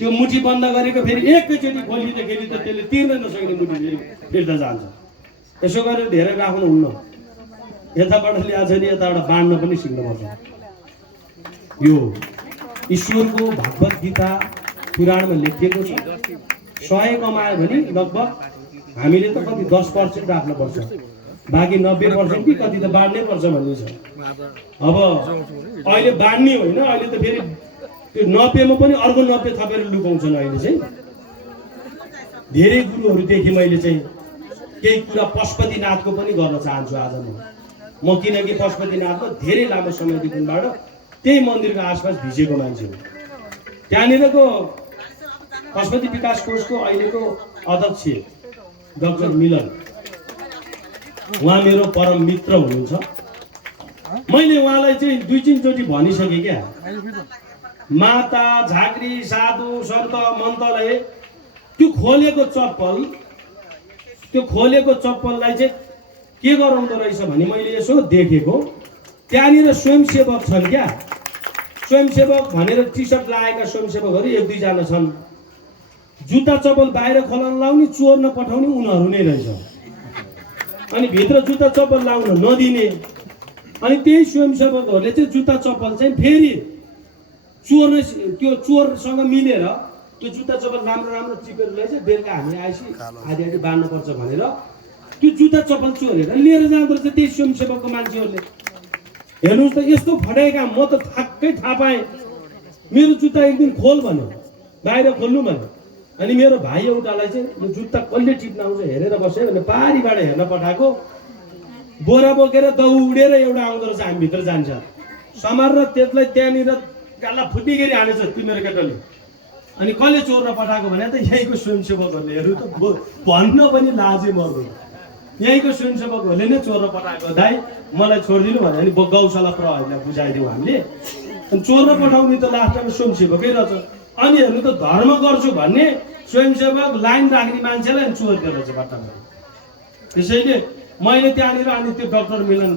त्यो मुठी बन्द गरेको फेरि एकैचोटि खोलिँदाखेरि त त्यसले तिर्न नसक्ने मुठी फेरि फिर्ता जान्छ। यसो गरेर धेरै राख्नुहुन्न। यताबाट ल्याएको छ नि यताबाट बाँड्न पनि सिक्नुपर्छ। यो ईश्वरको भगवत गीता पुराणमा लेखिएको छ। 100 कमायो भने लगभग हामीले त कति 10% राख्नुपर्छ, बाँकी 90% कि कति त बाँड्नै पर्छ भन्ने छ। अब अहिले बाँड्ने होइन, अहिले त फेरि त्यो 90 मा पनि अर्को 90 थपेर लुकाउँछन्। अहिले चाहिँ धेरै गुरुहरू देखेँ मैले चाहिँ। केही कुरा पशुपतिनाथको पनि गर्न चाहन्छु आज म किनकि पशुपतिनाथमा धेरै लामो समयदेखिबाट त्यही मन्दिरको आसपास भिजेको मान्छे हो। त्यहाँनिरको पशुपति विकास कोषको अहिलेको अध्यक्ष डाक्टर मिलन, उहाँ मेरो परम मित्र हुनुहुन्छ। मैले उहाँलाई चाहिँ 2-3 चोटि भनिसकेँ क्या, माता झाँक्री साधु सन्त मन्तले त्यो खोलेको चप्पललाई चाहिँ के गराउँदो रहेछ भने मैले यसो देखेको, त्यहाँनिर स्वयंसेवक छन् क्या। स्वयंसेवक भनेर टी सर्ट लगाएका स्वयंसेवकहरू 1-2 जना छन्। जुत्ता चप्पल बाहिर खोल्न लाउने, चोर्न पठाउने उनीहरू नै रहेछ। अनि भित्र जुत्ता चप्पल लाउन नदिने। अनि त्यही स्वयंसेवकहरूले चाहिँ जुत्ता चप्पल चाहिँ फेरि चोरसँग मिलेर त्यो जुत्ता चप्पल राम्रो टिपेर ल्याइछ। बेलुका हामी आएपछि आधी बाँड्नुपर्छ भनेर त्यो जुत्ता चप्पल चोरेर लिएर जाँदो रहेछ त्यही स्वयंसेवकको मान्छेहरूले। हेर्नुहोस् त, यस्तो फटाइ काम। म त थाहा पाएँ। मेरो जुत्ता एक दिन खोल भन्यो, बाहिर खोल्नु भन्यो। अनि मेरो भाइ एउटालाई चाहिँ यो जुत्ता कसले टिप्न आउँछ हेरेर बस्यो भने पारीबाट हेर्न पठाएको। बोरा बोकेर दौडेर एउटा आउँदो रहेछ, हामी भित्र जान्छ समारेर त्यसलाई त्यहाँनिर गाला फुट्ने गरी हानेछ त्यो मेरो केटाले। अनि कसले चोर्न पठाएको भने त यहीँको स्वयंसेवकहरूले। हेर्नु त, भन्न पनि लाजै मर्दो। यहीँको स्वयंसेवकहरूले नै चोर्न पठाएको। दाइ मलाई छोडिदिनु भन्यो भने गौशाला प्रहरीलाई बुझाइदिउँ हामीले। अनि चोर्न पठाउने त लास्टमा स्वयंसेवकै रहेछ। अनि हेर्नु त, धर्म गर्छु भन्ने स्वयंसेवक लाइन राख्ने मान्छेलाई चोर दिएर चाहिँ बाटामा। त्यसैले मैले त्यहाँनिर अनि त्यो डाक्टर मिलन